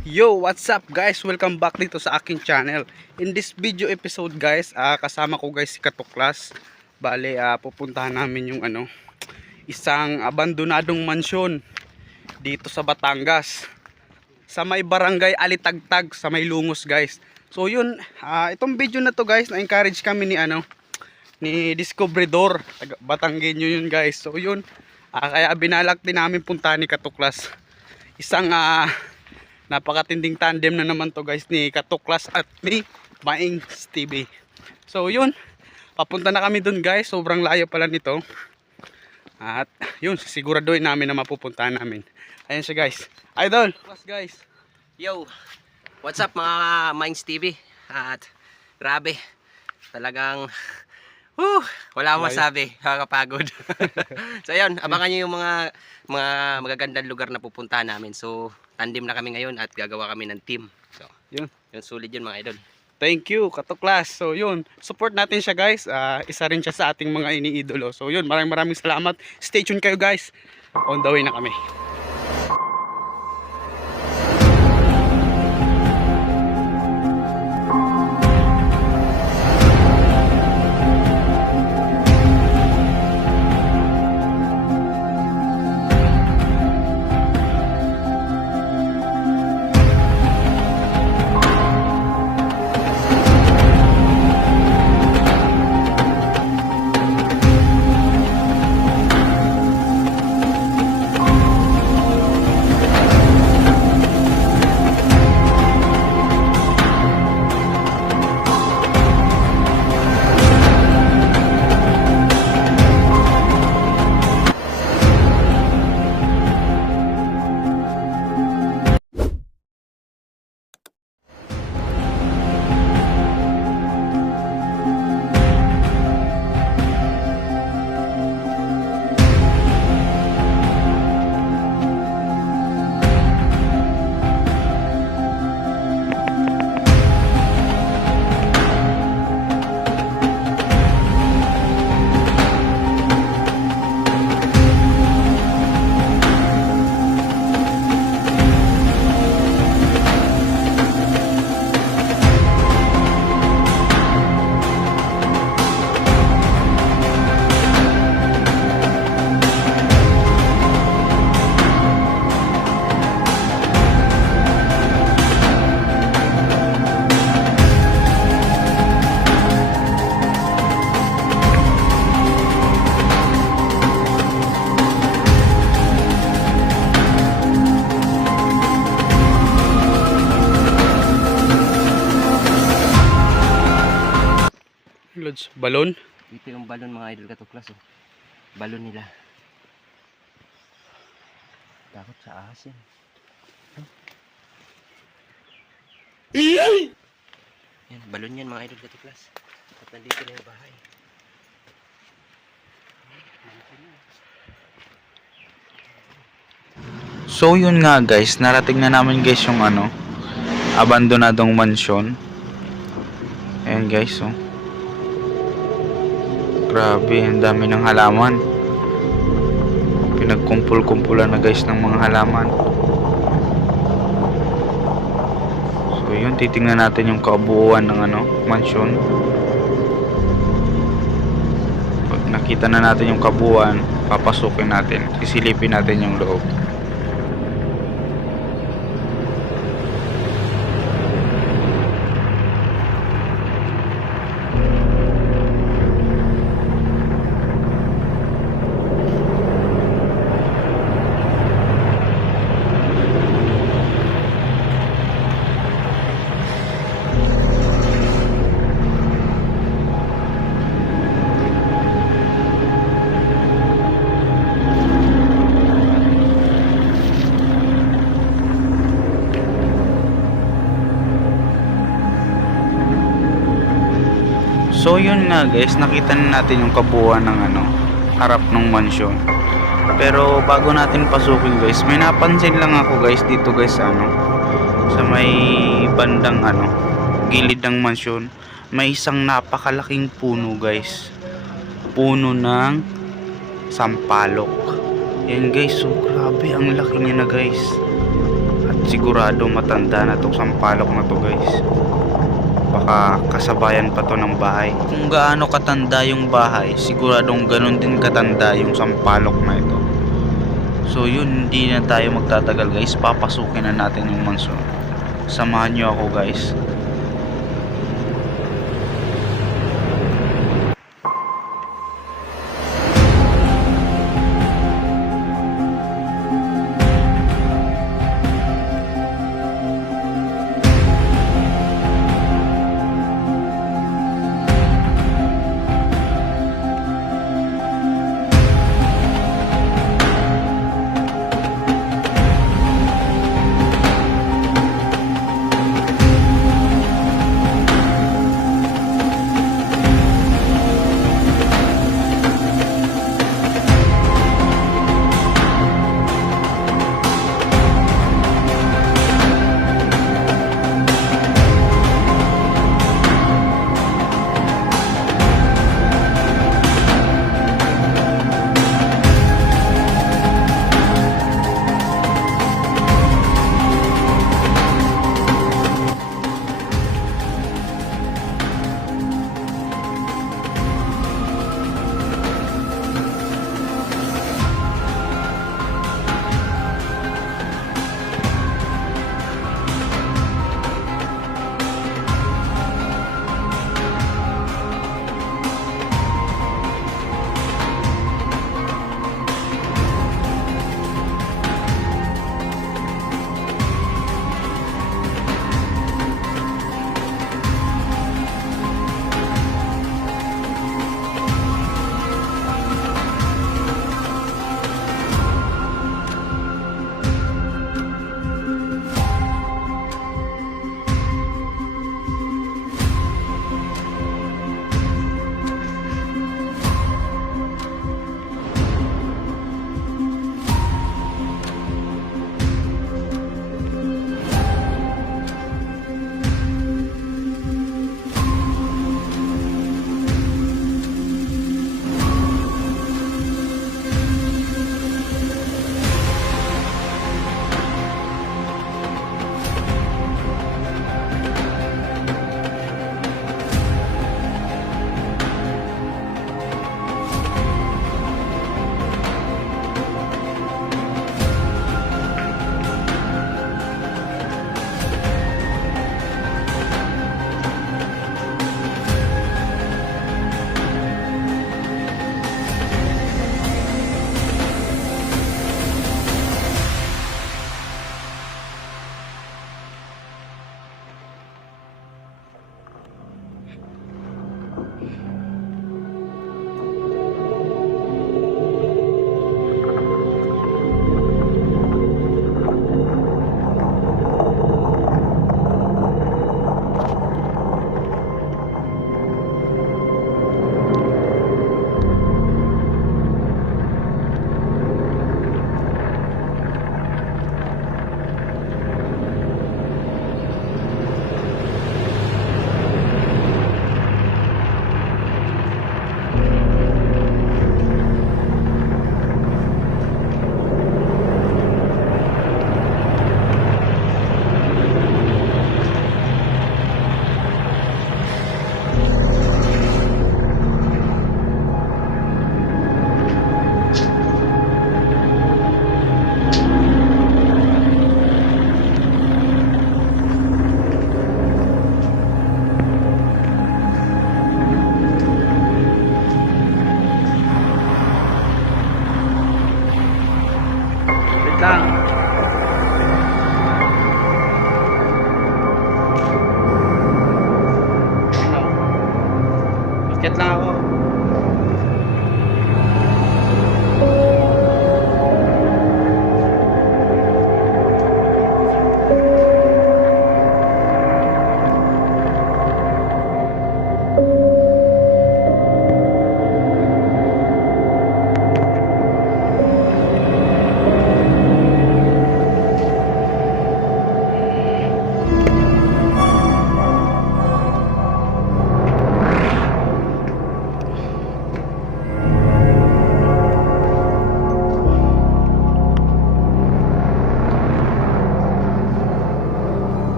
Yo, what's up guys? Welcome back dito sa aking channel. In this video episode guys, kasama ko guys si Katuklas. Bale, pupuntahan namin yung isang abandonadong mansyon dito sa Batangas. Sa may barangay Alitagtag, sa may Lungos guys. So yun, itong video na to guys, na-encourage kami ni Discobredor. Batanggenyo yun guys. So yun, kaya binalak din namin puntahan ni Katuklas. Isang napakatinding tandem na naman to guys ni Katuklas at ni Maing TV. So yun, papunta na kami dun guys. Sobrang layo pala nito. At yun, siguraduhin namin na mapupuntahan namin. Ayan siya guys. Idol! Plus guys. Yo! What's up mga Minds TV? At grabe, talagang wala akong masabi, kakapagod. So ayun, abangan nyo yung mga magagandang lugar na pupuntahan namin. So tandem na kami ngayon at gagawa kami ng team. So yun sulit yun mga idol. Thank you Katuklas. So yun, support natin siya guys. Isa rin siya sa ating mga iniidolo. So yun, maraming salamat. Stay tuned kayo guys. On the way na kami. Lods, balon. Dito yung balon mga idol Katuklas. Balon nila. Takot sa asin. Yan, balon yan mga idol Katuklas. At nandito na yung bahay. So yun nga guys, narating na namin guys yung abandonadong mansyon. Ayan guys, oh. Grabe, ang dami ng halaman. Pinagkumpul-kumpulan na guys ng mga halaman. So yun, titingnan natin yung kabuuan ng mansyon. Pag nakita na natin yung kabuuan, papasukin natin, sisilipin natin yung loob. So yun nga guys, nakita na natin yung kabuuan ng harap ng mansyon. Pero bago natin pasukin guys, may napansin lang ako guys dito guys sa may bandang gilid ng mansyon, may isang napakalaking puno guys. Puno ng sampalok. Yan guys, so grabe ang laki niya na guys. At sigurado matanda na tong sampalok na to guys. Baka kasabayan pa to ng bahay. Kung gaano katanda yung bahay, siguradong ganun din katanda yung sampalok na ito. So yun, hindi na tayo magtatagal guys, papasukin na natin yung mansyon. Samahan nyo ako guys.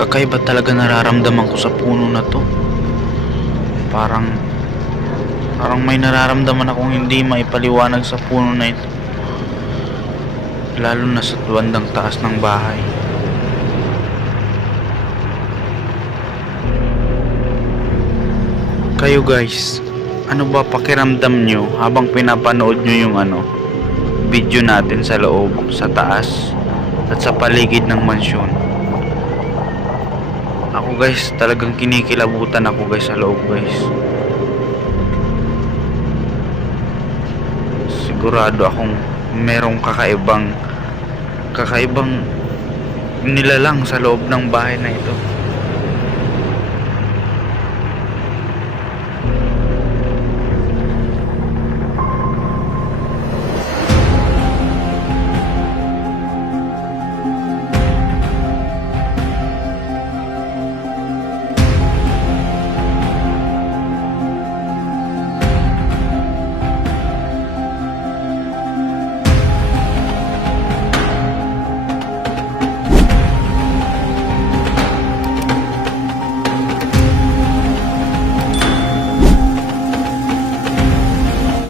Kakaiba talaga nararamdaman ko sa puno na to. Parang may nararamdaman akong hindi maipaliwanag sa puno na ito. Lalo na sa bandang taas ng bahay. Kayo guys, ano ba pakiramdam nyo habang pinapanood nyo yung video natin sa loob, sa taas at sa paligid ng mansyon? Ako guys, talagang kinikilabutan ako guys sa loob guys. Sigurado akong merong kakaibang nilalang sa loob ng bahay na ito.